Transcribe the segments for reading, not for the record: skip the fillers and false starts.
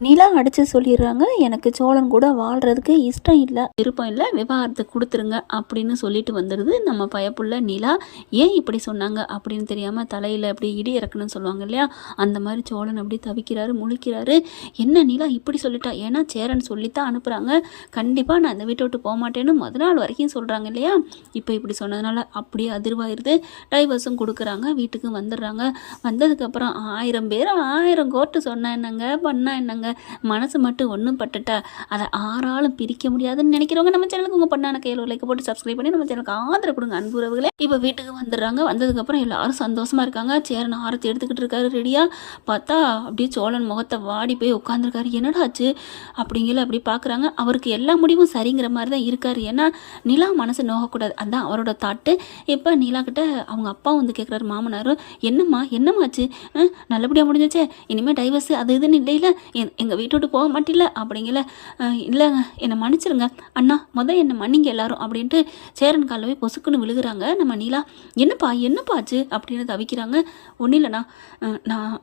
நிலா அடித்து சொல்லிடுறாங்க, எனக்கு சோழன் கூட வாழ்கிறதுக்கு இஷ்டம் இல்லை, விருப்பம் இல்லை, விவாகரத்து கொடுத்துருங்க அப்படின்னு சொல்லிட்டு வந்துடுது நம்ம பயப்புள்ள நிலா. ஏன் இப்படி சொன்னாங்க அப்படின்னு தெரியாமல் தலையில் அப்படி இடி இறக்கணும்னு சொல்லுவாங்க இல்லையா, அந்த மாதிரி சோழன் அப்படி தவிக்கிறாரு, முழிக்கிறாரு. என்ன நிலா இப்படி சொல்லிட்டா, ஏன்னா சேரன் சொல்லித்தான் அனுப்புகிறாங்க, கண்டிப்பாக நான் இந்த வீட்டை விட்டு போக மாட்டேன்னு நாள் வரைக்கும் சொல்கிறாங்க இல்லையா. இப்போ இப்படி சொன்னதுனால அப்படியே அதிர்வாயிருது. டைவர்ஸும் கொடுக்குறாங்க, வீட்டுக்கு வந்துடுறாங்க. வந்ததுக்கப்புறம் 1000 பேர் 1000 கோர்ட்டு சொன்னால் என்னங்க பண்ணால் என்னங்க, மனசு மட்டும் ஒன்றும் பட்டுட்டா அதை ஆறாலும் பிரிக்க முடியாதுன்னு நினைக்கிறவங்க நம்ம சேனலுக்கு உங்கள் பண்ணான கையில் லைக் போட்டு சப்ஸ்கிரைப் பண்ணி நம்ம சேனலுக்கு ஆதரவு கொடுங்க அன்புறவுகளே. இப்போ வீட்டுக்கு வந்துடுறாங்க. வந்ததுக்கப்புறம் எல்லாரும் சந்தோஷமாக இருக்காங்க. சேரன் ஆரத்தி எடுத்துக்கிட்டு இருக்காரு ரெடியாக. பார்த்தா அப்படியே சோழன் முகத்தை வாடி போய் உட்காந்துருக்காரு. என்னடா ஆச்சு அப்படிங்கிற அப்படி பார்க்குறாங்க. அவருக்கு எல்லா முடிவும் சரிங்கிற மாதிரி தான் இருக்காரு. ஏன்னா நிலா மனசு நோகக்கூடாது, அதுதான் அவரோட தாட்டு. இப்போ நிலா கிட்ட அவங்க அப்பா வந்து கேட்குறாரு, மாமனாரும், என்னம்மாச்சு, நல்லபடியாக முடிஞ்சாச்சே, இனிமேல் டைவர்ஸ் அது இதுன்னு இல்லையில, எங்கள் வீட்டு விட்டு போக மாட்டில்ல அப்படிங்கல. இல்லைங்க, என்னை மன்னிச்சிருங்க அண்ணா, என்னை மன்னிங்க எல்லாரும் அப்படின்ட்டு சேரன் காலில் போய் பொசுக்குன்னு விழுகிறாங்க நம்ம நீலா. என்னப்பாச்சு அப்படின்னு தவிக்கிறாங்க. ஒன்றும் இல்லைண்ணா, நான்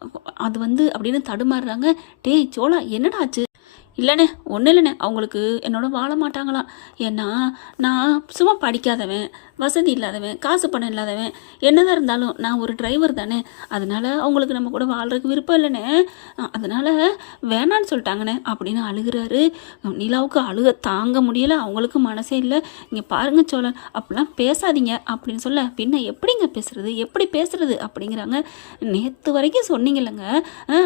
அது வந்து அப்படின்னு தடுமாறுறாங்க. டேய் சோழா, என்னடா ஆச்சு? இல்லைண்ணே, ஒன்றும் இல்லைண்ணே, அவங்களுக்கு என்னோட வாழ மாட்டாங்களாம். ஏன்னா நான் சும்மா படிக்காதவன், வசதி இல்லாதவன், காசு பணம் இல்லாதவன், என்னதான் இருந்தாலும் நான் ஒரு டிரைவர் தானே, அதனால் அவங்களுக்கு நம்ம கூட வாழ்கிறதுக்கு விருப்பம் இல்லைண்ணே, அதனால் வேணான்னு சொல்லிட்டாங்கண்ணே அப்படின்னு அழுகிறாரு. நிலாவுக்கு அழுக தாங்க முடியலை, அவங்களுக்கு மனசே இல்லை. இங்கே பாருங்க சோழன், அப்படிலாம் பேசாதீங்க அப்படின்னு சொல்ல, பின்ன எப்படிங்க பேசுறது, எப்படி பேசுறது அப்படிங்கிறாங்க. நேற்று வரைக்கும் சொன்னீங்கல்லங்க,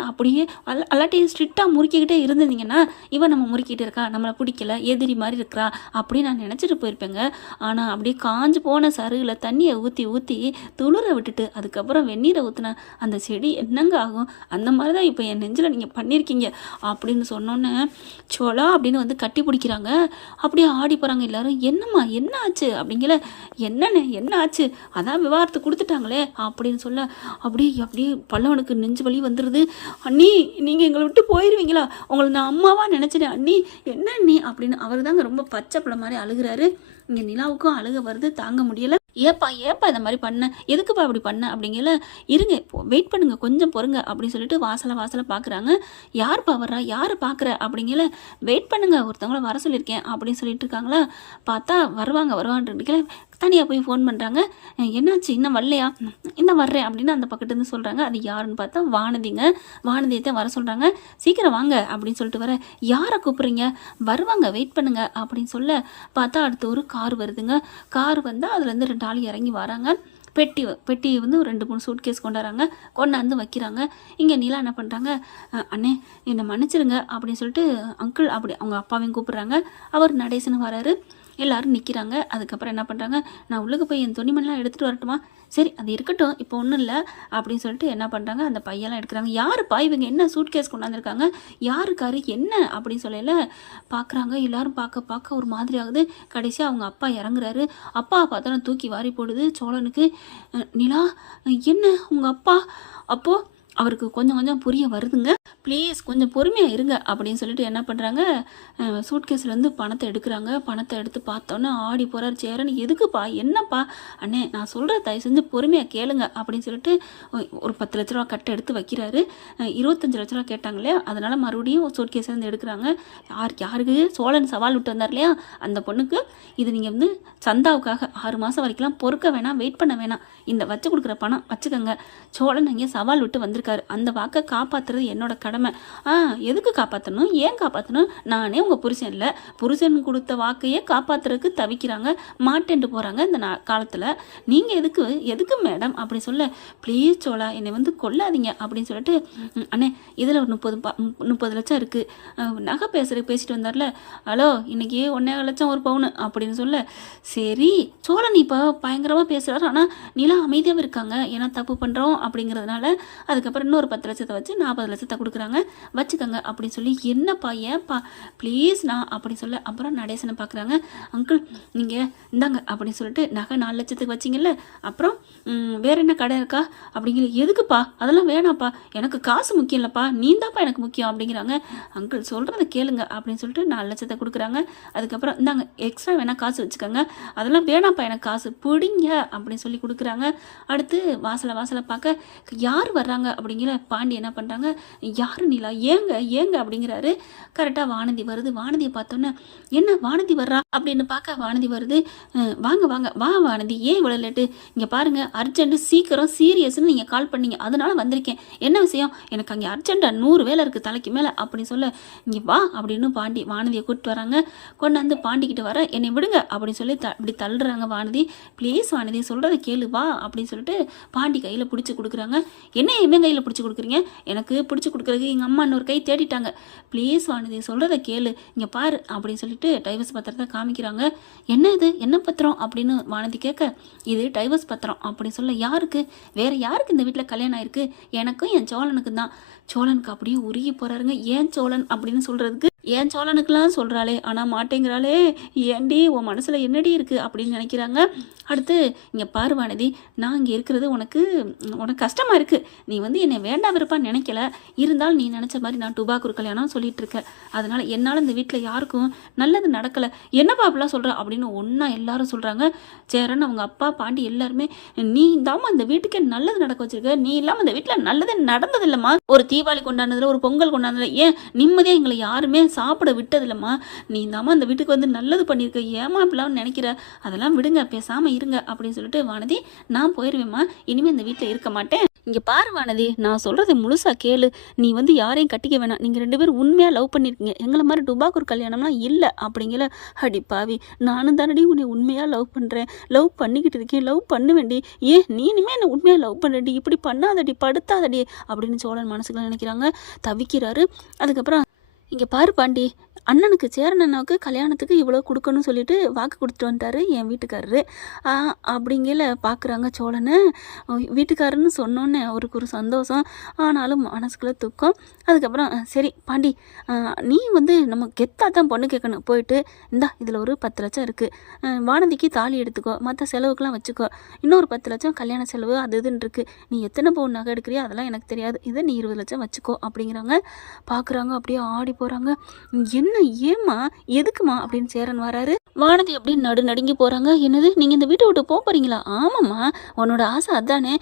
அப்படியே அல்லாட்டி ஸ்ட்ரிக்டாக முறுக்கிக்கிட்டே இருந்திருந்தீங்கன்னா, இவன் நம்ம முறுக்கிட்டு இருக்கா, நம்மளை பிடிக்கல, எதிரி மாதிரி இருக்கிறா அப்படின்னு நான் நினச்சிட்டு போயிருப்பேங்க. ஆனால் அப்படியே காஞ்சு போன சருகில் தண்ணியை ஊற்றி துளிர விட்டுட்டு அதுக்கப்புறம் வெந்நீரை ஊற்றினா அந்த செடி என்னங்க ஆகும், அந்த மாதிரி தான் இப்போ என் நெஞ்சில் நீங்கள் பண்ணியிருக்கீங்க அப்படின்னு சொன்னோன்னே சோழா அப்படின்னு வந்து கட்டி பிடிக்கிறாங்க. அப்படியே ஆடி போகிறாங்க எல்லாரும். என்னம்மா என்ன ஆச்சு அப்படிங்கிற. என்ன ஆச்சு, அதான் விவாகரத்து கொடுத்துட்டாங்களே அப்படின்னு சொல்ல, அப்படியே பல்லவனுக்கு நெஞ்சு வலி வந்துடுது. அண்ணி, நீங்கள் எங்களை விட்டு போயிடுவீங்களா, உங்களை நான் அம்மாவா நினச்சிட்டேன் அண்ணி, என்ன அண்ணி அப்படின்னு அவர் தாங்க ரொம்ப பச்சை பிள்ளை மாதிரி அழுகிறாரு. இங்கே நிலாவுக்கும் அழுக வருது, தாங்க முடியலை. ஏப்பா இந்த மாதிரி பண்ண, எதுக்குப்பா அப்படி பண்ண அப்படிங்கல. இருங்க, வெயிட் பண்ணுங்க, கொஞ்சம் பொறுங்க அப்படின்னு சொல்லிட்டு வாசலை பார்க்குறாங்க. யார்ப்பா வர்றா, யாரை பார்க்குற அப்படிங்கல. வெயிட் பண்ணுங்க, ஒருத்தவங்கள வர சொல்லியிருக்கேன் அப்படின்னு சொல்லிட்டு இருக்காங்களா. பார்த்தா வருவான்றதுக்கல தனியாக போய் ஃபோன் பண்ணுறாங்க. என்னாச்சு, இன்னும் வரலையா, இன்னும் வர்றேன் அப்படின்னு அந்த பக்கத்துலேருந்து சொல்கிறாங்க. அது யாருன்னு பார்த்தா வானதியத்தை வர சொல்கிறாங்க. சீக்கிரம் வாங்க அப்படின்னு சொல்லிட்டு வர. யாரை கூப்பிட்றீங்க, வருவாங்க வெயிட் பண்ணுங்க அப்படின்னு சொல்ல, பார்த்தா அடுத்து ஒரு கார் வருதுங்க. கார் வந்தால் அதுலேருந்து 2 ஆள் இறங்கி வராங்க. பெட்டி வந்து ஒரு 2-3 சூட்கேஸ் கொண்டாந்து வைக்கிறாங்க. இங்கே நிலா என்ன பண்ணுறாங்க, அண்ணே என்னை மன்னிச்சிருங்க அப்படின்னு சொல்லிட்டு அங்கிள் அப்படி அவங்க அப்பாவையும் கூப்பிட்றாங்க. அவர் நடேசன்னு வராரு. எல்லோரும் நிற்கிறாங்க. அதுக்கப்புறம் என்ன பண்ணுறாங்க, நான் உள்ளுக்கு போய் என் துணிமணிலாம் எடுத்துகிட்டு வரட்டுமா, சரி அது இருக்கட்டும், இப்போ ஒன்றும் இல்லை அப்படின்னு சொல்லிட்டு என்ன பண்ணுறாங்க, அந்த பையெல்லாம் எடுக்கிறாங்க. யாருப்பா இவங்க, என்ன சூட்கேஸ் கொண்டாந்துருக்காங்க, யாருக்காரு என்ன அப்படின்னு சொல்லல பார்க்குறாங்க. எல்லோரும் பார்க்க ஒரு மாதிரி ஆகுது. கடைசியாக அவங்க அப்பா இறங்குறாரு. அப்பா பார்த்தோன்னா தூக்கி வாரி போடுது சோழனுக்கு. நிலா, என்ன உங்கள் அப்பா, அப்போது அவருக்கு கொஞ்சம் புரிய வருதுங்க. ப்ளீஸ் கொஞ்சம் பொறுமையாக இருங்க அப்படின்னு சொல்லிட்டு என்ன பண்ணுறாங்க, சூட்கேஸ்லேருந்து பணத்தை எடுக்கிறாங்க. பணத்தை எடுத்து பார்த்தோன்னே ஆடி போகிறார் சேரன். எதுக்குப்பா, என்னப்பா, அண்ணே நான் சொல்கிற தயவு செஞ்சு பொறுமையாக கேளுங்க அப்படின்னு சொல்லிட்டு ஒரு 10 லட்ச ரூபா கட்டை எடுத்து வைக்கிறாரு. 25 லட்ச ரூபா கேட்டாங்க இல்லையா, அதனால் மறுபடியும் சூட்கேஸ்லேருந்து எடுக்கிறாங்க. யாருக்கு சோழன் சவால் விட்டு வந்தார் இல்லையா, அந்த பொண்ணுக்கு இது நீங்கள் வந்து சந்தாவுக்காக 6 மாதம் வரைக்கும்லாம் பொறுக்க வேணாம், வெயிட் பண்ண வேணாம், இந்த வச்சு கொடுக்குற பணம் வச்சுக்கோங்க. சோழன் அங்கே சவால் விட்டு வந்திருக்காரு, அந்த வாக்கை காப்பாற்றுறது என்னோட கடமை. எதுக்கு காப்பாற்றணும், ஏன் காப்பாற்றணும், நானே உங்கள் புருஷன் இல்லை, புருஷன் கொடுத்த வாக்கையே காப்பாற்றுறதுக்கு தவிக்கிறாங்க, மாட்டேன்ட்டு போகிறாங்க இந்த காலத்தில். நீங்கள் எதுக்கு மேடம் அப்படி சொல்ல, ப்ளீஸ் சோழா என்னை வந்து கொல்லாதீங்க அப்படின்னு சொல்லிட்டு, அண்ணே இதில் ஒரு 30 லட்சம் இருக்குது, நகை பேசிட்டு வந்தார்ல, ஹலோ இன்னைக்கு 1.25 லட்சம் ஒரு பவுனு அப்படின்னு சொல்ல, சரி சோழன் இப்போ பயங்கரமாக பேசுகிறாரு. ஆனால் நிலா அமைதியாக இருக்காங்க, ஏன்னா தப்பு பண்ணுறோம் அப்படிங்கிறதுனால. அதுக்கப்புறம் இன்னொரு 10 லட்சத்தை வச்சு 40 லட்சத்தை கொடுக்குறாங்க, வச்சுக்கோங்க அப்படின்னு சொல்லி. என்னப்பா ஏன்ப்பா ப்ளீஸ் நான் அப்படி சொல்ல. அப்புறம் நடேசனை பார்க்குறாங்க. அங்கிள் நீங்கள் இந்தாங்க அப்படின்னு சொல்லிட்டு நகை 4 லட்சத்துக்கு வச்சிங்கல்ல, அப்புறம் வேற என்ன கடை இருக்கா அப்படிங்கிற. எதுக்குப்பா, அதெல்லாம் வேணாப்பா, எனக்கு காசு முக்கியம் இல்லைப்பா, நீ தான்ப்பா எனக்கு முக்கியம் அப்படிங்கிறாங்க. அங்கிள் சொல்கிறத கேளுங்க அப்படின்னு சொல்லிட்டு 4 லட்சத்தை கொடுக்குறாங்க. அதுக்கப்புறம் இந்தாங்க எக்ஸ்ட்ரா வேணால் காசு வச்சுக்கோங்க, அதெல்லாம் வேணாப்பா எனக்கு காசு பிடிங்க அப்படின்னு சொல்லி கொடுக்குறாங்க. அடுத்து வாசலை பார்க்க யார் வர்றாங்க அப்படிங்கிற. பாண்டி என்ன பண்ணுறாங்க, யார் நிலா, ஏங்க ஏங்க அப்படிங்கிறாரு. கரெக்டாக வானதி வருது. வானதியை பார்த்தோன்னே என்ன வானதி வர்றா அப்படின்னு பார்க்க வானதி வருது. வாங்க வாங்க வா வானதி, ஏன் இவ்வளோ லேட்டு? இங்கே பாருங்கள், அர்ஜென்ட்டு, சீக்கிரம் சீரியஸ்ன்னு நீங்கள் கால் பண்ணீங்க, அதனால வந்திருக்கேன். என்ன விஷயம்? எனக்கு அங்கே அர்ஜென்ட்டாக 100 வேலை இருக்குது தலைக்கு மேலே அப்படின்னு சொல்ல, இங்கே வா அப்படின்னு வானதியை கூப்பிட்டு வராங்க. கொண்டாந்து பாண்டிக்கிட்டு வர, என்னை விடுங்க அப்படின்னு சொல்லி இப்படி தள்ளுறாங்க வானதி. ப்ளீஸ் வானதி, சொல்கிறத கேளு வா அப்படின்னு சொல்லிட்டு பாண்டி கையில் பிடிச்சி கொடுக்குறாங்க. என்ன என் கையில் பிடிச்சி கொடுக்குறீங்க? எனக்கு பிடிச்சி கொடுக்குறதுக்கு எங்கள் அம்மா இன்னொரு கை தேடிட்டாங்க. ப்ளீஸ் வானதி, சொல்கிறத கேளு, இங்கே பாரு அப்படின்னு சொல்லிட்டு டைவர்ஸ் பத்திரத்தை காமிக்கிறாங்க. என்ன இது, என்ன பத்திரம் அப்படின்னு வானதி கேட்க, இது டைவர்ஸ் பத்திரம் அப்படின்னு சொல்ல, யாருக்கு? வேறு யாருக்கு இந்த வீட்டில் கல்யாணம் ஆயிருக்கு? எனக்கும் என் சோழனுக்கு தான். சோழனுக்கு அப்படியே உருகி போகிறாருங்க. ஏன் சோழன் அப்படின்னு சொல்கிறதுக்கு ஏன் சோழனுக்கெல்லாம் சொல்கிறாளே, ஆனால் மாட்டேங்கிறாளே, ஏண்டி உன் மனசில் என்னடி இருக்குது அப்படின்னு நினைக்கிறாங்க. அடுத்து இங்கே பாரு வானதி, நான் இங்கே இருக்கிறது உனக்கு கஷ்டமாக இருக்குது. நீ என்னை வேண்டாம் விருப்பான்னு நினைக்கல, இருந்தாலும் நீ நினச்ச மாதிரி நான் டுபாக்கூர் கல்யாணம் சொல்லிட்டு இருக்கேன். அதனால் என்னால் இந்த வீட்டில் யாருக்கும் நல்லது நடக்கலை. என்னப்பா அப்படிலாம் சொல்கிற அப்படின்னு ஒன்றா எல்லாரும் சொல்கிறாங்க. சேரன், அவங்க அப்பா, பாண்டி எல்லாருமே, நீ இல்லாமல் அந்த வீட்டுக்கே நல்லது நடக்க வச்சிருக்க, நீ இல்லாமல் இந்த வீட்டில் நல்லது நடந்தது இல்லைம்மா. ஒரு தீபாவளி கொண்டாடுனதில், ஒரு பொங்கல் கொண்டாடுனதில், ஏன் நிம்மதியாக எங்களை யாருமே சாப்பிட விட்டதில்லம்மா. நீ இந்தாமல் அந்த வீட்டுக்கு நல்லது பண்ணியிருக்க, ஏமா அப்படிலாம் நினைக்கிற? அதெல்லாம் விடுங்க, பேசாமல் இருங்க அப்படின்னு சொல்லிட்டு, வானதி நான் போயிடுவேம்மா, இனிமேல் இந்த வீட்டில் இருக்க மாட்டேன். இங்கே பாரு வானதி, நான் சொல்கிறத முழுசாக கேளு. நீ யாரையும் கட்டிக்க வேணாம். நீங்கள் 2 பேரும் உண்மையாக லவ் பண்ணியிருக்கீங்க. எங்களை மாதிரி டுபாக்கூர் கல்யாணம்லாம் இல்லை அப்படிங்கிற. அடி பாவி, நானும் தானடி உன்னை உண்மையாக லவ் பண்ணுறேன், லவ் பண்ணிக்கிட்டு இருக்கேன், லவ் பண்ணுவேண்டி. ஏன் நீ இனிமேல் என்னை உண்மையாக லவ் பண்ணுறடி, இப்படி பண்ணாதடி, படுத்தாதடி அப்படின்னு சோழன் மனசுக்குள்ள நினைக்கிறாங்க. தவிக்கிறாரு. அதுக்கப்புறம் இங்கே பாரு பாண்டி, அண்ணனுக்கு சேரனண்ணாவுக்கு கல்யாணத்துக்கு இவ்வளோ கொடுக்கணும்னு சொல்லிட்டு வாக்கு கொடுத்துட்டு வந்துட்டாரு என் வீட்டுக்காரரு. அப்படிங்கல பார்க்குறாங்க சோழனை. வீட்டுக்காரன்னு சொன்னோன்னே அவருக்கு ஒரு சந்தோஷம், ஆனாலும் மனசுக்குள்ள துக்கம். அதுக்கப்புறம் சரி பாண்டி, நீ நம்ம கெத்தாக தான் பொண்ணு கேட்கணும். போயிட்டு இந்தா இதில் ஒரு 10 லட்சம் இருக்குது, வானதிக்கு தாலி எடுத்துக்கோ, மற்ற செலவுக்கெலாம் வச்சுக்கோ, இன்னொரு 10 லட்சம் கல்யாண செலவு அது இதுன்னு இருக்குது, நீ எத்தனை பவுன் நகை எடுக்கிறியோ அதெல்லாம் எனக்கு தெரியாது, இதை நீ 20 லட்சம் வச்சுக்கோ அப்படிங்கிறாங்க. பார்க்குறாங்க, அப்படியே ஆடி போகிறாங்க. என்ன, ஏம்மா, எதுக்குமா அப்படின்னு சேரன் வராரு. வானதி அப்படின்னு நடுங்கி போகிறாங்க. என்னது, நீங்கள் இந்த வீட்டை விட்டு போகிறீங்களா? ஆமாம்மா, உன்னோட ஆசை அதானே?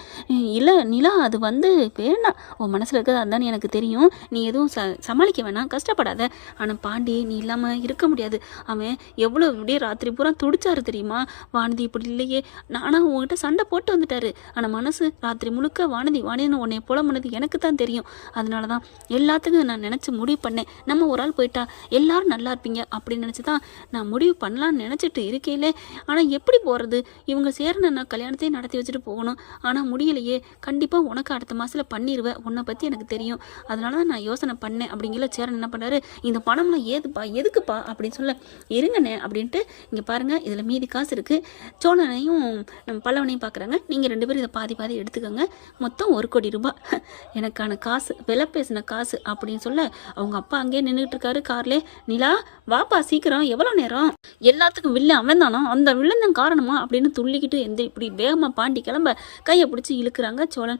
இல்லை நிலா, அது வேணாம், உன் மனசில் இருக்கிறது அதுதானே எனக்கு தெரியும், நீ எதுவும் சமாளிக்க வேணாம், கஷ்டப்படாத. ஆனால் பாண்டி, நீ இல்லாமல் இருக்க முடியாது. அவன் எவ்வளோ விடிய ராத்திரி பூரா துடிச்சாரு தெரியுமா? வானதி இப்படி இல்லையே, ஆனால் உங்ககிட்ட சண்டை போட்டு வந்துட்டாரு, ஆனால் மனசு ராத்திரி முழுக்க வானதி வானதின்னு உன்னை போல பண்ணது எனக்கு தான் தெரியும். அதனால தான் எல்லாத்துக்கும் நான் நினச்சி முடிவு பண்ணேன், நம்ம ஒரு ஆள் போயிட்டா எல்லாரும் நல்லா இருப்பீங்க அப்படின்னு நினச்சி தான் நான் முடிவு பண்ணலான்னு நினச்சிட்டு இருக்கையிலே. ஆனால் எப்படி போகிறது? இவங்க சேரன நான் கல்யாணத்தையும் நடத்தி வச்சுட்டு போகணும், ஆனால் முடியலையே. கண்டிப்பாக உனக்கு அடுத்த மாதத்தில் பண்ணிடுவேன், உன்னை பற்றி எனக்கு தெரியும், அதனால தான் நான் யோசனை பண்ணேன் அப்படிங்கிற. சேரன் என்ன பண்ணாரு, இந்த பணம்லாம் ஏதுப்பா, எதுக்குப்பா அப்படின்னு சொல்ல, இருங்கண்ணே அப்படின்ட்டு, இங்கே பாருங்கள் இதில் மீதி காசு இருக்குது, சோழனையும் நம்ம பல்லவனையும் பார்க்குறாங்க, நீங்கள் 2 பேரும் இதை பாதி பாதி எடுத்துக்கோங்க, மொத்தம் 1 கோடி ரூபாய் எனக்கான காசு, விலை பேசின காசு அப்படின்னு சொல்ல, அவங்க அப்பா அங்கேயே நின்றுட்டு இருக்காரு கார்லே. நிலா வாப்பா சீக்கிரம், எவ்வளோ நேரம்? எல்லாத்துக்கும் வில்லன் அவன் தானோ, அந்த வில்லன் தான் காரணமா அப்படின்னு துள்ளிக்கிட்டு இப்படி வேகமாக பாண்டி கிளம்ப கையை பிடிச்சி இழுக்கிறாங்க சோழன்.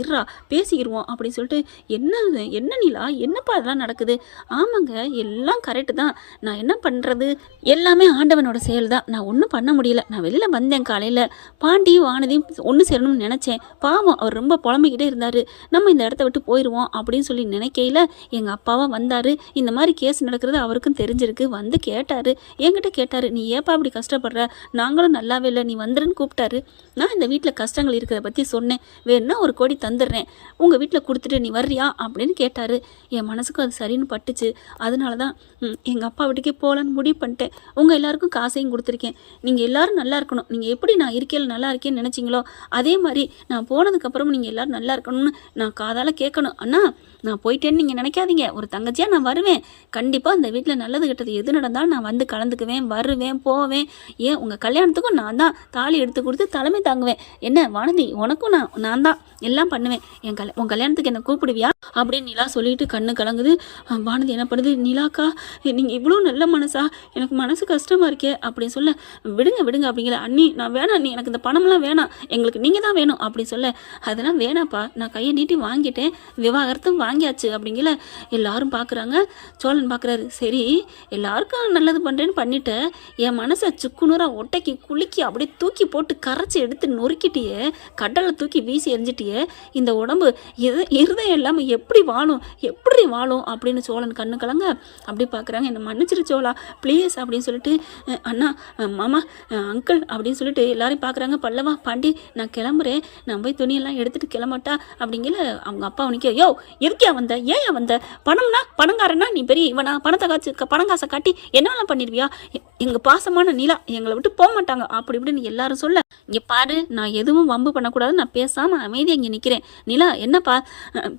இருறா பேசிக்கிடுவோம் அப்படின்னு சொல்லிட்டு, என்ன நிலா, என்னப்பா இதெல்லாம் நடக்குது? ஆமாங்க, எல்லாம் கரெக்டு தான், நான் என்ன பண்ணுறது, எல்லாமே ஆண்டவனோட செயல் தான், நான் ஒன்றும் பண்ண முடியல. நான் வெளியில் வந்தேன் காலையில், பாண்டியும் வானதியும் ஒன்று சேரணும்னு நினச்சேன், பாவம் அவர் ரொம்ப புலம்பிக்கிட்டே இருந்தார், நம்ம இந்த இடத்த விட்டு போயிடுவோம் அப்படின்னு சொல்லி நினைக்கையில் எங்கள் அப்பாவா வந்தார். இந்த மாதிரி கேஸ் நடக்கிறது அவருக்கும் தெரிஞ்சிருக்கு, வந்து கேட்டார், என்கிட்ட கேட்டார், நீ ஏப்பா அப்படி கஷ்டப்படுற, நாங்களும் நல்லாவே இல்லை, நீ வந்துருன்னு கூப்பிட்டாரு. நான் இந்த வீட்டில் கஷ்டங்கள் இருக்கிறத பற்றி சொன்னேன், வேணுன்னா 1 கோடி தந்துடுறேன், உங்கள் வீட்டில் கொடுத்துட்டு நீ வர்றியா அப்படின்னு கேட்டார். என் மனசுக்கும் அது சரின்னு பட்டுச்சு, அதனால தான் எங்கள் அப்பா வீட்டுக்கே போகலான்னு முடிவு பண்ணிட்டேன். உங்கள் எல்லாருக்கும் காசையும் கொடுத்துருக்கேன், நீங்கள் எல்லோரும் நல்லா இருக்கணும், நீங்கள் எப்படி நான் இருக்கையில் நல்லா இருக்கேன்னு நினச்சிங்களோ அதே மாதிரி நான் போனதுக்கப்புறமும் நீங்கள் எல்லோரும் நல்லா இருக்கணும்னு நான் காதால் கேட்கணும். அண்ணா நான் போயிட்டேன்னு நீங்கள் நினைக்காதீங்க, ஒரு தங்கச்சியாக நான் வருவேன், கண்டிப்பாக இந்த வீட்டில் நல்லது கெட்டது எது நடந்தாலும் நான் வந்து கலந்துக்குவேன், வருவேன், போவேன். ஏன் உங்கள் கல்யாணத்துக்கும் நான் தான் தாலி எடுத்து கொடுத்து தலைமை தாங்குவேன். என்ன வானதி, உனக்கும் நான் தான் எல்லாம் பண்ணுவேன், உன் கல்யாணத்துக்கு என்னை கூப்பிடுவியா அப்படின்னு நிலா சொல்லிட்டு கண்ணு கலங்குது. வானதி என்ன பண்ணுது, நிலாக்கா நீங்கள் இவ்வளோ நல்ல மனசா, எனக்கு மனசு கஷ்டமாக இருக்கே அப்படின்னு சொல்ல, விடுங்க அப்படிங்கிற. அண்ணி நான் வேணாம், அண்ணி எனக்கு இந்த பணம்லாம் வேணாம், எங்களுக்கு நீங்கள் தான் வேணும் அப்படி சொல்ல, அதெல்லாம் வேணாப்பா, நான் கையை நீட்டி வாங்கிட்டேன், விவாகரத்தும் வாங்கியாச்சு அப்படிங்கிற. எல்லாரும் பார்க்குறாங்க, சோழன் பார்க்குறாரு. பார்க்குறாரு. சரி எல்லாருக்கும் நல்லது பண்ணுறேன்னு பண்ணிட்டேன், என் மனசை சுக்குநூறாக ஒட்டைக்கு குலுக்கி அப்படியே தூக்கி போட்டு கரைச்சி எடுத்து நொறுக்கிட்டியே, கடலை தூக்கி வீசி எரிஞ்சிட்டியே, இந்த உடம்பு இருதயம் இல்லாமல் எப்படி வாழும் அப்படின்னு சோழன் கண்ணு கலங்க அப்படி பார்க்குறாங்க. என்னை மன்னிச்சிரு சோழா ப்ளீஸ் அப்படின்னு சொல்லிட்டு, அண்ணா மாமா அங்கிள் அப்படின்னு சொல்லிட்டு எல்லாரையும் பார்க்குறாங்க. பல்லவா பாண்டி நான் கிளம்புறேன், நான் போய் துணியெல்லாம் எடுத்துகிட்டு கிளம்பட்டா அப்படிங்கிற அவங்க அப்பா அவனுக்கு, யோ எதுக்கியா வந்த, ஏன் வந்த, பணம்னா பணங்காரனா நீ பெரிய இவனா, பணம் காசை காட்டி என்னெல்லாம் பண்ணிடுவியா, எங்கள் பாசமான நிலா எங்களை விட்டு போக மாட்டாங்க அப்படி இப்படின்னு எல்லாரும் சொல்ல, இங்கே பாரு நான் எதுவும் வம்பு பண்ணக்கூடாது, நான் பேசாமல் அமைதியாக இங்கே நிற்கிறேன். நிலா என்னப்பா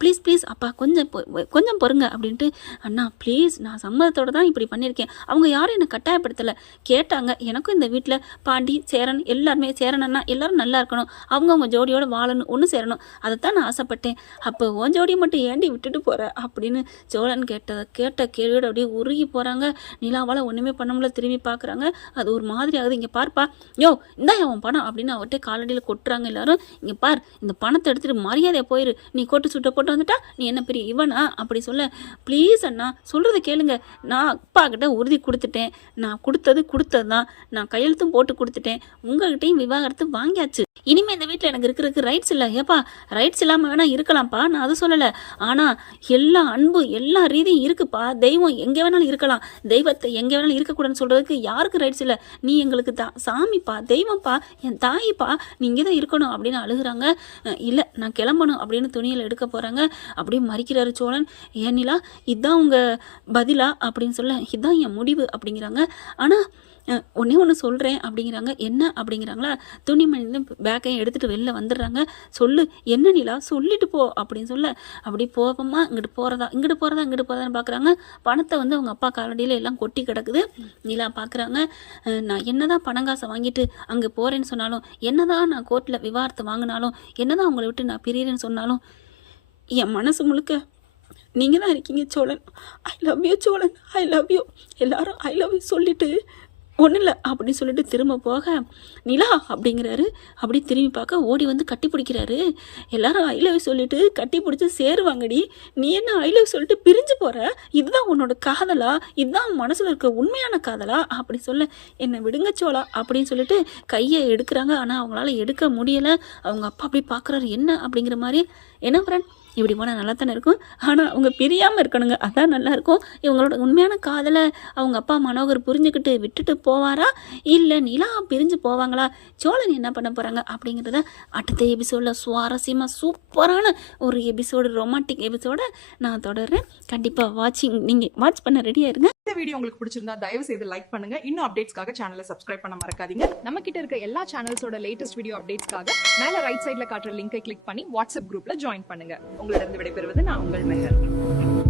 ப்ளீஸ் அப்பா கொஞ்சம் பொறுங்க அப்படின்ட்டு, அண்ணா ப்ளீஸ் நான் சம்மதத்தோடு தான் இப்படி பண்ணியிருக்கேன், அவங்க யாரும் என்னை கட்டாயப்படுத்தலை, கேட்டாங்க. எனக்கும் இந்த வீட்டில் பாண்டி சேரன் எல்லாருமே, சேரன் அண்ணா எல்லாரும் நல்லா இருக்கணும், அவங்க ஜோடியோடு வாழணும், ஒன்று சேரணும், அதைத்தான் நான் ஆசைப்பட்டேன். அப்போ உன் ஜோடியை மட்டும் ஏண்டி விட்டுட்டு போகிற அப்படின்னு சோழன் கேட்ட கேள்வியோடு அப்படியே உருகி போகிறாங்க. நிலாவால் ஒன்றுமே பண்ண முடியல. திரும்பி பார்க்குறாங்க. அது ஒரு மாதிரி ஆகுது. இங்கே பார்ப்பா, யோ இந்தா அவன் பணம் அப்படின்னு அவர்கிட்ட காலடியில் கொட்டுறாங்க எல்லாரும். இங்கே பார் இந்த பணத்தை எடுத்துகிட்டு மரியாதையை போயிரு, நீ கொட்டு சுட்ட போட்டு வந்துட்டா நீ என்ன பெரிய இவனா அப்படி சொல்ல, ப்ளீஸ் அண்ணா சொல்கிறத கேளுங்க, நான் அப்பா கிட்ட உறுதி கொடுத்துட்டேன், நான் கொடுத்தது தான், நான் கையெழுத்தும் போட்டு கொடுத்துட்டேன், உங்கள்கிட்டையும் விவாகரத்து வாங்கியாச்சு, இனிமேல் இந்த வீட்டில் எனக்கு இருக்கிறதுக்கு ரைட்ஸ் இல்லை. ஏப்பா ரைட்ஸ் இல்லாமல் வேணா இருக்கலாம்ப்பா, நான் அதை சொல்லலை, ஆனால் எல்லா அன்பு எல்லா ரீதியும் இருக்குப்பா, தெய்வம் எங்கே வேணாலும் இருக்கலாம், தெய்வத்தை எங்கே வேணாலும் இருக்கக்கூடாதுன்னு சொல்கிறதுக்கு யாருக்கு ரைட்ஸ் இல்லை, நீ எங்களுக்கு சாமிப்பா, தெய்வம்ப்பா, என் தாயிப்பா, நீ இங்கே தான் இருக்கணும் அப்படின்னு அழுகுறாங்க. இல்லை நான் கிளம்பணும் அப்படின்னு துணியில் எடுக்க போகிறாங்க. அப்படியே மறிக்கிறாரு சோழன். ஏன் நிலா இதுதான் உங்கள் பதிலா அப்படின்னு சொல்ல, இதுதான் என் முடிவு அப்படிங்கிறாங்க. ஆனால் ஒன்று சொல்கிறேன் அப்படிங்கிறாங்க. என்ன அப்படிங்கிறாங்களா, துணிமணி பேக்கையும் எடுத்துகிட்டு வெளில வந்துடுறாங்க. சொல்லு என்ன நிலா சொல்லிட்டு போ அப்படின்னு சொல்ல, அப்படி போகமா இங்கிட்டு போகிறதான்னு பார்க்குறாங்க. பணத்தை அவங்க அப்பா காலடியில் எல்லாம் கொட்டி கிடக்குது. நிலா பார்க்குறாங்க. நான் என்ன தான் பணங்காசை வாங்கிட்டு அங்கே போகிறேன்னு சொன்னாலும், என்ன தான் நான் கோர்ட்டில் விவாகரத்து வாங்கினாலும், என்ன தான் உங்களை விட்டு நான் பிரியறேன்னு சொன்னாலும், என் மனசு முழுக்க நீங்கள் தான் இருக்கீங்க Cholan. I love you Cholan, I love you. எல்லாரும் ஐ லவ் யூ சொல்லிட்டு ஒன்றும் இல்லை அப்படின்னு சொல்லிட்டு திரும்ப போக, நிலா அப்படிங்கிறாரு. அப்படி திரும்பி பார்க்க ஓடி வந்து கட்டி பிடிக்கிறாரு. எல்லாரும் ஐ லவ் சொல்லிட்டு கட்டி பிடிச்சி சேருவாங்கடி, நீ என்ன ஐ லவ் சொல்லிட்டு பிரிஞ்சு போகிற, இதுதான் உன்னோட காதலா, இதுதான் மனசில் இருக்க உண்மையான காதலா அப்படி சொல்ல, என்னை விடுங்க சோழா அப்படின்னு சொல்லிட்டு கையை எடுக்கிறாங்க. ஆனால் அவங்களால எடுக்க முடியலை. அவங்க அப்பா அப்படி பார்க்குறாரு. என்ன அப்படிங்கிற மாதிரி, என்ன ஃப்ரெண்ட் இப்படி போனால் நல்லா தானே இருக்கும், ஆனால் அவங்க பிரியாமல் இருக்கணுங்க, அதான் நல்லாயிருக்கும். இவங்களோட உண்மையான காதலை அவங்க அப்பா மனோகர் புரிஞ்சுக்கிட்டு விட்டுட்டு போவாரா, இல்லை நிலா பிரிஞ்சு போவாங்களா, சோழன் என்ன பண்ண போகிறாங்க அப்படிங்கிறத அடுத்த எபிசோடில் சுவாரஸ்யமாக சூப்பரான ஒரு எபிசோடு, ரொமான்டிக் எபிசோடை நான் தொடர்றேன். கண்டிப்பாக நீங்கள் வாட்ச் பண்ண ரெடியாக இருங்க. இந்த வீடியோ உங்களுக்கு பிடிச்சிருந்தா தயவு செய்து லைக் பண்ணுங்க. இன்னும் அப்டேட்ஸ்க்காக சேனலை சப்ஸ்கிரைப் பண்ண மறக்காதீங்க. நம்ம கிட்ட இருக்க எல்லா சேனல்ஸோட லேட்டஸ்ட் வீடியோ அப்டேட்ஸ்க்காக மேல ரைட் சைட்ல காட்டுற லிங்கை கிளிக் பண்ணி வாட்ஸ்அப் குரூப்ல ஜாயின் பண்ணுங்க. உங்களிடம் விடைபெறுவது நான் உங்கள் மெஹர்.